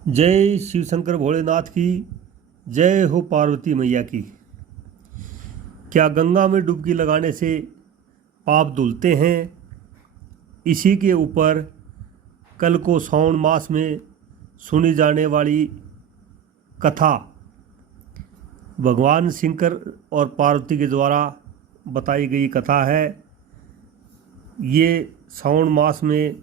जय शिव शंकर भोलेनाथ की। जय हो पार्वती मैया की। क्या गंगा में डुबकी लगाने से पाप धुलते हैं? इसी के ऊपर कल को श्रावण मास में सुनी जाने वाली कथा भगवान शंकर और पार्वती के द्वारा बताई गई कथा है। ये श्रावण मास में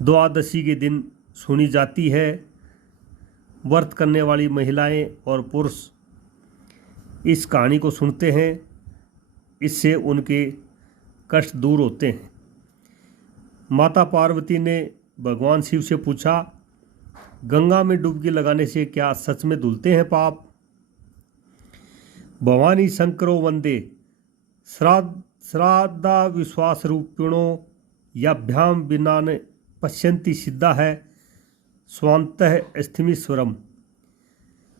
द्वादशी के दिन सुनी जाती है। व्रत करने वाली महिलाएं और पुरुष इस कहानी को सुनते हैं, इससे उनके कष्ट दूर होते हैं। माता पार्वती ने भगवान शिव से पूछा, गंगा में डुबकी लगाने से क्या सच में धुलते हैं पाप? भवानी शंकरो वंदे श्राद्धा विश्वास रूपिणो याभ्याम बिनान पश्यन्ति सिद्धा है स्वांतः स्थिमीश्वरम।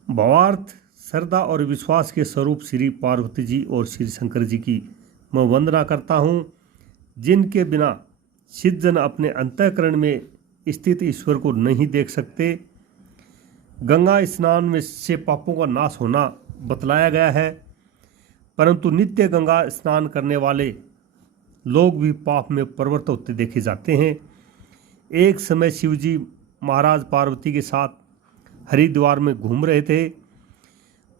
भावार्थ, श्रद्धा और विश्वास के स्वरूप श्री पार्वती जी और श्री शंकर जी की मैं वंदना करता हूँ, जिनके बिना सिद्धजन अपने अंतःकरण में स्थित ईश्वर को नहीं देख सकते। गंगा स्नान में से पापों का नाश होना बतलाया गया है, परंतु नित्य गंगा स्नान करने वाले लोग भी पाप में प्रवृत्त होते देखे जाते हैं। एक समय शिवजी महाराज पार्वती के साथ हरिद्वार में घूम रहे थे।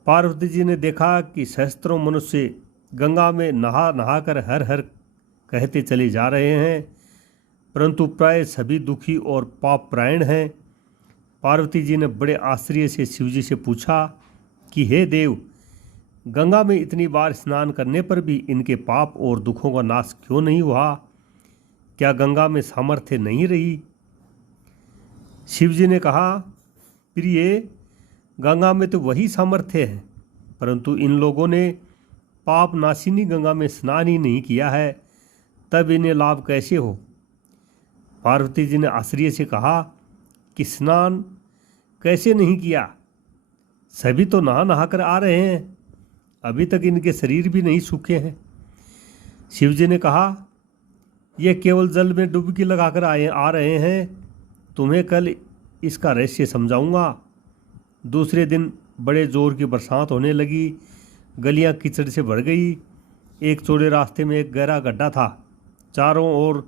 पार्वती जी ने देखा कि सहस्त्रों मनुष्य गंगा में नहा नहा कर हर हर कहते चले जा रहे हैं, परंतु प्राय सभी दुखी और पाप प्रायण हैं। पार्वती जी ने बड़े आश्चर्य से शिवजी से पूछा कि हे देव, गंगा में इतनी बार स्नान करने पर भी इनके पाप और दुखों का नाश क्यों नहीं हुआ? क्या गंगा में सामर्थ्य नहीं रही? शिवजी ने कहा, प्रिय, गंगा में तो वही सामर्थ्य है, परंतु इन लोगों ने पाप नाशिनी गंगा में स्नान ही नहीं किया है, तब इन्हें लाभ कैसे हो? पार्वती जी ने आश्चर्य से कहा कि स्नान कैसे नहीं किया? सभी तो नहा नहा कर आ रहे हैं, अभी तक इनके शरीर भी नहीं सूखे हैं। शिवजी ने कहा, ये केवल जल में डुबकी लगाकर आ रहे हैं, तुम्हें कल इसका रहस्य समझाऊंगा। दूसरे दिन बड़े जोर की बरसात होने लगी, गलियां कीचड़ से भर गई। एक चौड़े रास्ते में एक गहरा गड्ढा था, चारों ओर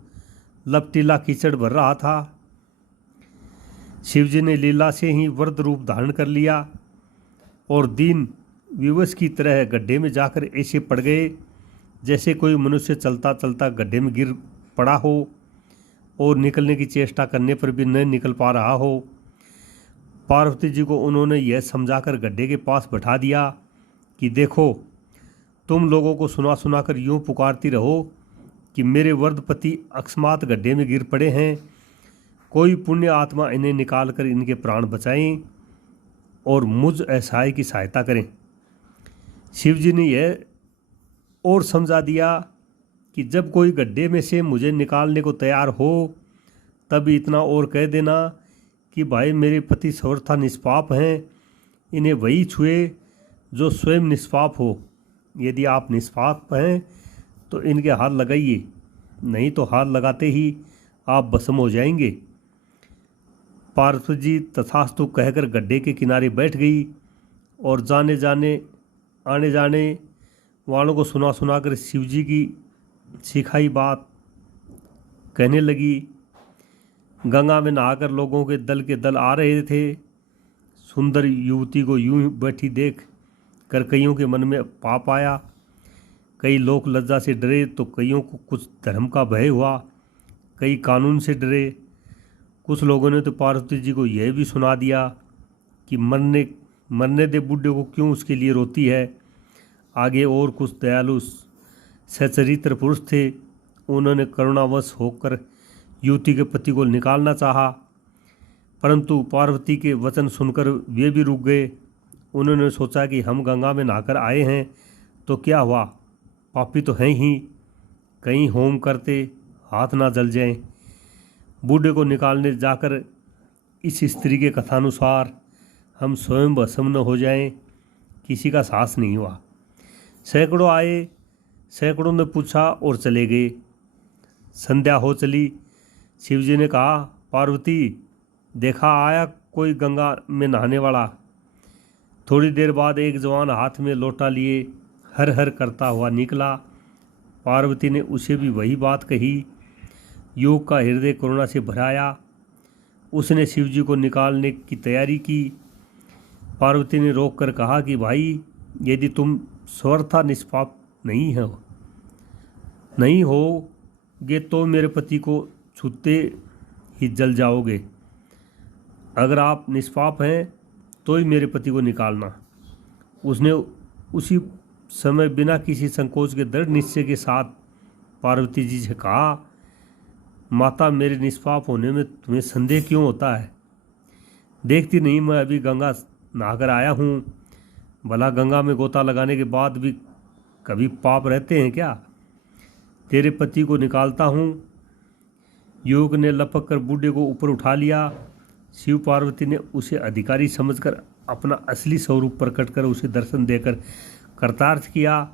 लपटीला कीचड़ भर रहा था। शिवजी ने लीला से ही वृद्ध रूप धारण कर लिया और दीन विवश की तरह गड्ढे में जाकर ऐसे पड़ गए जैसे कोई मनुष्य चलता चलता गड्ढे में गिर पड़ा हो और निकलने की चेष्टा करने पर भी न निकल पा रहा हो। पार्वती जी को उन्होंने यह समझाकर गड्ढे के पास बैठा दिया कि देखो, तुम लोगों को सुना सुना कर यूँ पुकारती रहो कि मेरे वृद्ध पति अकस्मात गड्ढे में गिर पड़े हैं, कोई पुण्य आत्मा इन्हें निकाल कर इनके प्राण बचाएं और मुझ असहाय की सहायता करें। शिवजी ने यह और समझा दिया कि जब कोई गड्ढे में से मुझे निकालने को तैयार हो, तब इतना और कह देना कि भाई, मेरे पति सर्वथा निष्पाप हैं, इन्हें वही छुए जो स्वयं निष्पाप हो। यदि आप निष्पाप हैं तो इनके हाथ लगाइए, नहीं तो हाथ लगाते ही आप भस्म हो जाएंगे। पार्वती जी तथास्तु कहकर गड्ढे के किनारे बैठ गई और आने जाने वालों को सुना सुनाकर शिवजी की सिखाई बात कहने लगी। गंगा में नहाकर लोगों के दल आ रहे थे। सुंदर युवती को यूं बैठी देख कर कईयों के मन में पाप आया। कई लोग लज्जा से डरे तो कईयों को कुछ धर्म का भय हुआ, कई कानून से डरे। कुछ लोगों ने तो पार्वती जी को यह भी सुना दिया कि मरने दे बूढ़े को, क्यों उसके लिए रोती है। आगे और कुछ दयालु सचरित्र पुरुष थे, उन्होंने करुणावश होकर युवती के पति को निकालना चाहा, परंतु पार्वती के वचन सुनकर वे भी रुक गए। उन्होंने सोचा कि हम गंगा में नहाकर आए हैं तो क्या हुआ, पापी तो हैं ही, कहीं होम करते हाथ ना जल जाएं। बूढ़े को निकालने जाकर इस स्त्री के कथानुसार हम स्वयं भस्म न हो जाएं, किसी का साहस नहीं हुआ। सैकड़ों आए, सैकड़ों ने पूछा और चले गए। संध्या हो चली। शिवजी ने कहा, पार्वती, देखा आया कोई गंगा में नहाने वाला। थोड़ी देर बाद एक जवान हाथ में लोटा लिए हर हर करता हुआ निकला। पार्वती ने उसे भी वही बात कही। युवक का हृदय करुणा से भराया। उसने शिवजी को निकालने की तैयारी की। पार्वती ने रोक कर कहा कि भाई, यदि तुम स्वरथा निष्पाप नहीं होगे तो मेरे पति को छूते ही जल जाओगे। अगर आप निष्पाप हैं तो ही मेरे पति को निकालना। उसने उसी समय बिना किसी संकोच के दृढ़ निश्चय के साथ पार्वती जी से कहा, माता, मेरे निष्पाप होने में तुम्हें संदेह क्यों होता है? देखती नहीं मैं अभी गंगा नहाकर आया हूँ। भला गंगा में गोता लगाने के बाद भी कभी पाप रहते हैं क्या? तेरे पति को निकालता हूँ। युवक ने लपक कर बूढ़े को ऊपर उठा लिया। शिव पार्वती ने उसे अधिकारी समझकर अपना असली स्वरूप प्रकट कर उसे दर्शन देकर कृतार्थ किया।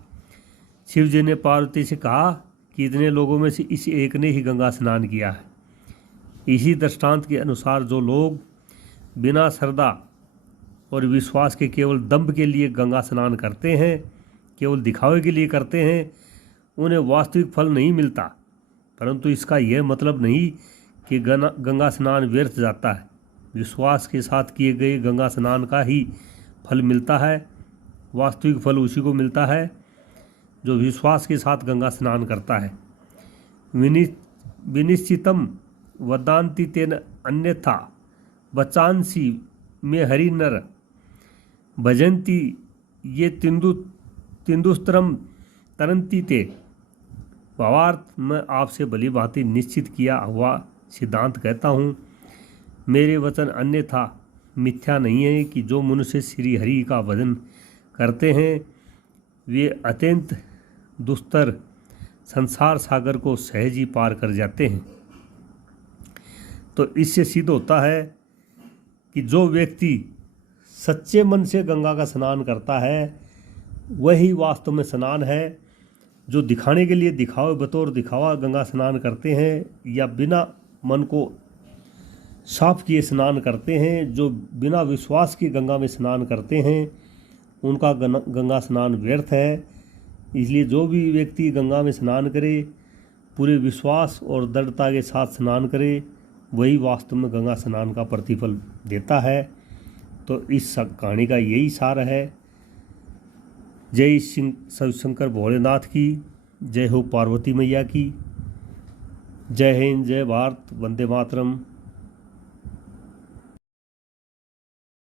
शिव जी ने पार्वती से कहा कि इतने लोगों में से इस एक ने ही गंगा स्नान किया है। इसी दृष्टांत के अनुसार जो लोग बिना श्रद्धा और विश्वास के केवल दंभ के लिए गंगा स्नान करते हैं, केवल दिखावे के लिए करते हैं, उन्हें वास्तविक फल नहीं मिलता। परंतु इसका यह मतलब नहीं कि गंगा स्नान व्यर्थ जाता है। विश्वास के साथ किए गए गंगा स्नान का ही फल मिलता है। वास्तविक फल उसी को मिलता है जो विश्वास के साथ गंगा स्नान करता है। विनिश्चितम वदान्ति तेन अन्यथा बचांसी में हरि नर भजंती ये तिंदुस्त्रम तरंती ते। भावार्थ, मैं आपसे भली भांति निश्चित किया हुआ सिद्धांत कहता हूँ। मेरे वचन अन्यथा मिथ्या नहीं है कि जो मनुष्य श्री हरि का भजन करते हैं वे अत्यंत दुस्तर संसार सागर को सहज ही पार कर जाते हैं। तो इससे सिद्ध होता है कि जो व्यक्ति सच्चे मन से गंगा का स्नान करता है वही वास्तव में स्नान है। जो दिखाने के लिए दिखावे बतौर दिखावा गंगा स्नान करते हैं या बिना मन को साफ किए स्नान करते हैं, जो बिना विश्वास के गंगा में स्नान करते हैं, उनका गंगा स्नान व्यर्थ है। इसलिए जो भी व्यक्ति गंगा में स्नान करे, पूरे विश्वास और दृढ़ता के साथ स्नान करे, वही वास्तव में गंगा स्नान का प्रतिफल देता है। तो इस कहानी का यही सार है। जय शिवशंकर भोलेनाथ की जय हो, पार्वती मैया की जय हिंद, जय भारत, वंदे मातरम।